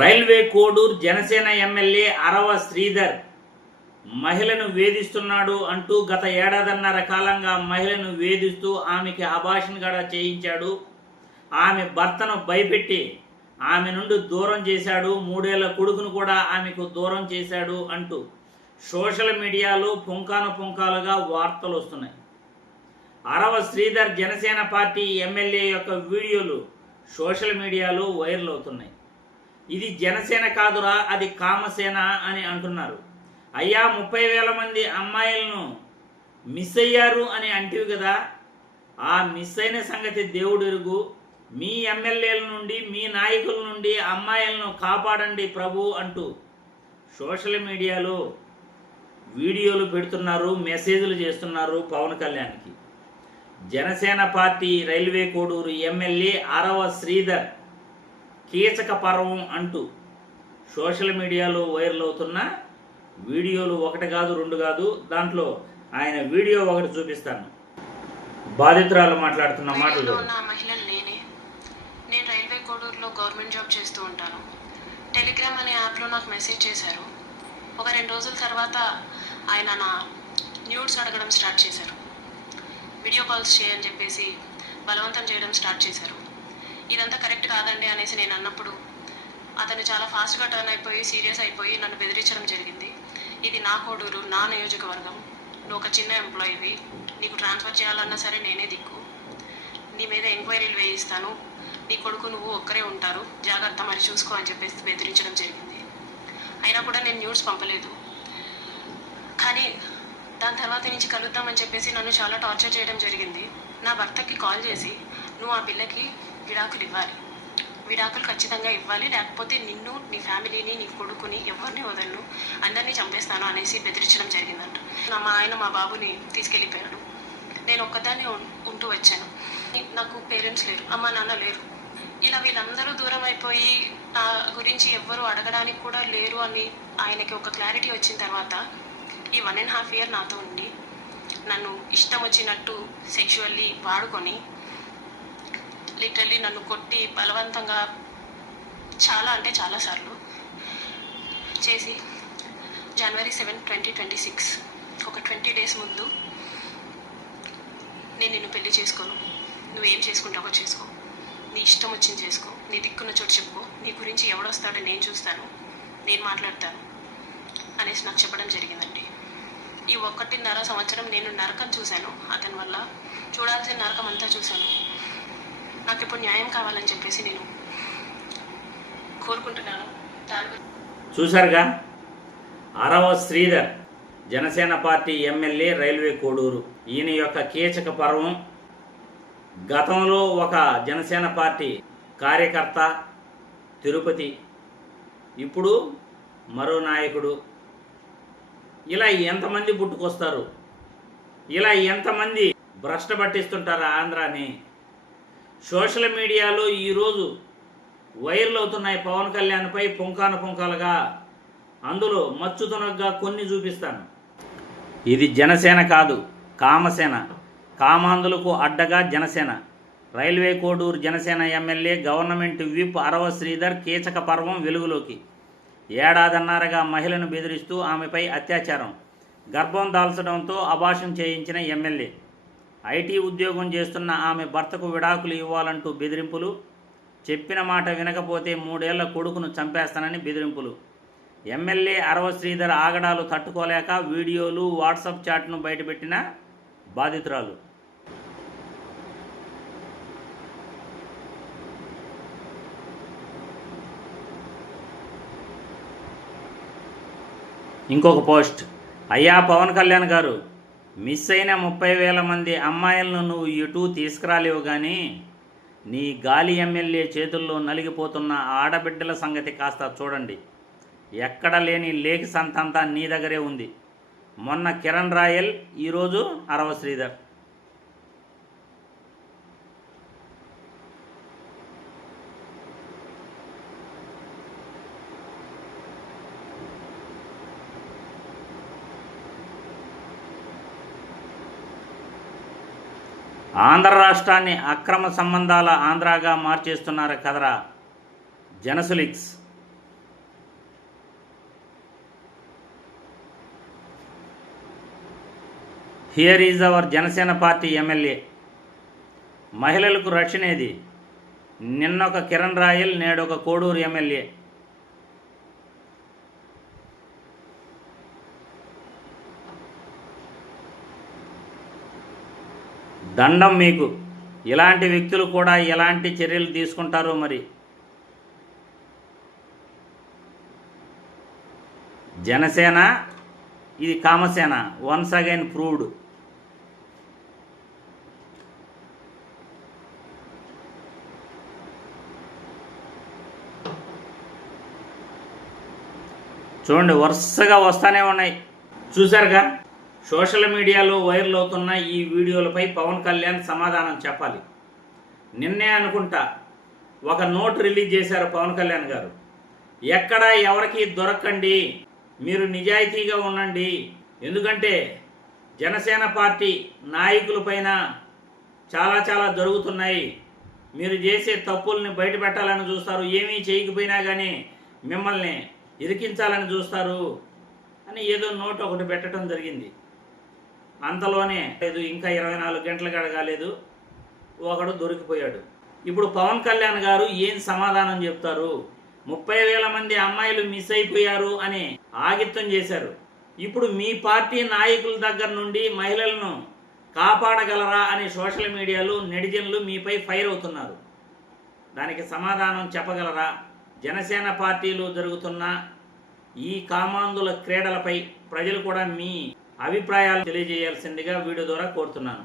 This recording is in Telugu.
రైల్వే కోడూరు జనసేన ఎమ్మెల్యే అరవ శ్రీధర్ మహిళను వేధిస్తున్నాడు అంటూ గత ఏడాదిన్నర కాలంగా మహిళను వేధిస్తూ ఆమెకి అభాషణ కూడా చేయించాడు. ఆమె భర్తను భయపెట్టి ఆమె నుండి దూరం చేశాడు. 3 ఏళ్ల కొడుకును కూడా ఆమెకు దూరం చేశాడు అంటూ సోషల్ మీడియాలో పుంకాలుగా వార్తలు వస్తున్నాయి. అరవ శ్రీధర్ జనసేన పార్టీ ఎమ్మెల్యే యొక్క వీడియోలు సోషల్ మీడియాలో వైరల్ అవుతున్నాయి. ఇది జనసేన కాదురా, అది కామసేన అని అంటున్నారు. అయ్యా, 30,000 మంది అమ్మాయిలను మిస్ అయ్యారు అని అంటివి కదా, ఆ మిస్ అయిన సంగతి దేవుడు ఎరుగు. మీ ఎమ్మెల్యేల నుండి, మీ నాయకుల నుండి అమ్మాయిలను కాపాడండి ప్రభు అంటూ సోషల్ మీడియాలో వీడియోలు పెడుతున్నారు, మెసేజ్లు చేస్తున్నారు పవన్ కళ్యాణ్కి. Janasena party railway Koduru MLA Arava Sridhar కీచక పర్వం అంటూ సోషల్ మీడియాలో వైరల్ అవుతున్న వీడియోలు 1 కాదు 2 కాదు. దాంట్లో ఆయన వీడియో ఒకటి చూపిస్తాను. బాధితురాలు మాట్లాడుతున్న మాటలు. మహిళలు నేను రైల్వే కోడూరులో గవర్నమెంట్ జాబ్ చేస్తూ ఉంటాను. టెలిగ్రామ్ అనే యాప్లో నాకు మెసేజ్ చేశారు. ఒక 2 రోజుల తర్వాత ఆయన నా న్యూడ్స్ అడగడం స్టార్ట్ చేశారు. వీడియో కాల్స్ చేయని చెప్పేసి బలవంతం చేయడం స్టార్ట్ చేశారు. ఇదంతా కరెక్ట్ కాదండి అనేసి నేను అన్నప్పుడు అతను చాలా ఫాస్ట్గా టర్న్ అయిపోయి సీరియస్ అయిపోయి నన్ను బెదిరించడం జరిగింది. ఇది నా కోడూరు, నా నియోజకవర్గం, నువ్వు ఒక చిన్న ఎంప్లాయీవి, నీకు ట్రాన్స్ఫర్ చేయాలన్నా సరే నేనే దిక్కు, నీ మీద ఎంక్వైరీలు వేయిస్తాను, నీ కొడుకు నువ్వు ఒక్కరే ఉంటారు, జాగ్రత్త మరి చూసుకో అని చెప్పేసి బెదిరించడం జరిగింది. అయినా కూడా నేను న్యూస్ పంపలేదు. కానీ దాని తర్వాత నుంచి కలుద్దామని చెప్పేసి నన్ను చాలా టార్చర్ చేయడం జరిగింది. నా భర్తకి కాల్ చేసి నువ్వు ఆ పిల్లకి విడాకులు ఇవ్వాలి, విడాకులు ఖచ్చితంగా ఇవ్వాలి, లేకపోతే నిన్ను, నీ ఫ్యామిలీని, నీ కొడుకుని ఎవరిని వదలను, అందరినీ చంపేస్తాను అనేసి బెదిరించడం జరిగిందంట. మా ఆయన మా బాబుని తీసుకెళ్ళిపోయాడు. నేను ఒక్కదాన్ని ఉంటూ వచ్చాను. నాకు పేరెంట్స్ లేరు, అమ్మ నాన్న లేరు. ఇలా వీళ్ళందరూ దూరం అయిపోయి నా గురించి ఎవ్వరూ అడగడానికి కూడా లేరు అని ఆయనకి ఒక క్లారిటీ వచ్చిన తర్వాత ఈ 1.5 year నాతో ఉండి నన్ను ఇష్టం వచ్చినట్టు సెక్షువల్లీ వాడుకొని లిటరల్లీ నన్ను కొట్టి బలవంతంగా చాలా అంటే చాలాసార్లు చేసి January 7, 2026 ఒక 20 days ముందు నేను నిన్ను పెళ్లి చేసుకోను, నువ్వేం చేసుకుంటావో చేసుకో, నీ ఇష్టం వచ్చింది చేసుకో, నీ దిక్కున్న చోటు చెప్పుకో, నీ గురించి ఎవడొస్తాడో నేను చూస్తాను, నేను మాట్లాడతాను అనేసి నాకు చెప్పడం జరిగిందండి. ఈ 1.5 సంవత్సరం నేను నరకం చూశాను. అతని వల్ల చూడాల్సిన నరకం అంతా చూశాను. నాకు ఇప్పుడు న్యాయం కావాలని చెప్పేసి నేను కోరుకుంటున్నాను. చూశారుగా, Arava Sridhar Janasena party MLA railway Koduru. ఈయన యొక్క కీచక పర్వం. గతంలో ఒక జనసేన పార్టీ కార్యకర్త తిరుపతి, ఇప్పుడు మరో నాయకుడు. ఇలా ఎంతమంది పుట్టుకొస్తారు, ఇలా ఎంతమంది భ్రష్ట పట్టిస్తుంటారు ఆంధ్రాని. సోషల్ మీడియాలో ఈరోజు వైరల్ అవుతున్నాయి పవన్ కళ్యాణ్పై పుంకాలుగా. అందులో మచ్చుతునగ్గా కొన్ని చూపిస్తాను. ఇది జనసేన కాదు, కామసేన. కామాంధులకు అడ్డగా Janasena. Railway Koduru Janasena MLA government whip Arava Sridhar కీచక పర్వం వెలుగులోకి. ఏడాదిన్నరగా మహిళను బెదిరిస్తూ ఆమెపై అత్యాచారం, గర్భం దాల్చడంతో అబార్షన్ చేయించిన ఎమ్మెల్యే. ఐటీ ఉద్యోగం చేస్తున్న ఆమె భర్తకు విడాకులు ఇవ్వాలంటూ బెదిరింపులు, చెప్పిన మాట వినకపోతే 3 ఏళ్ల కొడుకును చంపేస్తానని బెదిరింపులు. ఎమ్మెల్యే అరవ శ్రీధర్ ఆగడాలు తట్టుకోలేక వీడియోలు, వాట్సాప్ చాట్ను బయటపెట్టిన బాధితురాలు. ఇంకొక పోస్ట్. అయ్యా పవన్ కళ్యాణ్ గారు, మిస్ అయిన 30,000 మంది అమ్మాయిలను నువ్వు ఇటు తీసుకురాలేవు, కానీ నీ గాలి ఎమ్మెల్యే చేతుల్లో నలిగిపోతున్న ఆడబిడ్డల సంగతి కాస్త చూడండి. ఎక్కడ లేని లేఖ సంతంతా నీ దగ్గరే ఉంది. మొన్న కిరణ్ రాయల్, ఈరోజు అరవ శ్రీధర్. ఆంధ్ర రాష్ట్రాన్ని అక్రమ సంబంధాల ఆంధ్రాగా మార్చేస్తున్నారు కదరా జనసులిక్స్. Here is our Janasena party MLA. మహిళలకు రక్షణ ఏది? నిన్నొక కిరణ్ రాయల్, నేడొక కోడూరు ఎమ్మెల్యే. దండం మీకు. ఇలాంటి వ్యక్తులు కూడా ఎలాంటి చర్యలు తీసుకుంటారో మరి. జనసేన ఇది కామసేన, వన్స్ అగైన్ ప్రూవ్డ్. చూడండి, వరుసగా వస్తూనే ఉన్నాయి. చూశారుగా, సోషల్ మీడియాలో వైరల్ అవుతున్న ఈ వీడియోలపై పవన్ కళ్యాణ్ సమాధానం చెప్పాలి. నిన్నే అనుకుంటా ఒక నోట్ రిలీజ్ చేశారు పవన్ కళ్యాణ్ గారు. ఎక్కడ ఎవరికి దొరకండి, మీరు నిజాయితీగా ఉండండి. ఎందుకంటే జనసేన పార్టీ నాయకులపైన చాలా జరుగుతున్నాయి. మీరు చేసే తప్పుల్ని బయటపెట్టాలని చూస్తారు, ఏమీ చేయకపోయినా కానీ మిమ్మల్ని ఇరికించాలని చూస్తారు అని ఏదో నోట్ ఒకటి పెట్టడం జరిగింది. అంతలోనే లేదు, ఇంకా 24 గంటలు గడగాలేదు, ఒకడు దొరికిపోయాడు. ఇప్పుడు పవన్ కళ్యాణ్ గారు ఏం సమాధానం చెప్తారు? 30,000 మంది అమ్మాయిలు మిస్ అయిపోయారు అని ఆగిత్యం చేశారు. ఇప్పుడు మీ పార్టీ నాయకుల దగ్గర నుండి మహిళలను కాపాడగలరా అని సోషల్ మీడియాలో నెటిజన్లు మీపై ఫైర్ అవుతున్నారు. దానికి సమాధానం చెప్పగలరా? జనసేన పార్టీలో జరుగుతున్న ఈ కామాంధుల క్రీడలపై ప్రజలు కూడా మీ అభిప్రాయాలు తెలియజేయాల్సిందిగా వీడియో ద్వారా కోరుతున్నాను.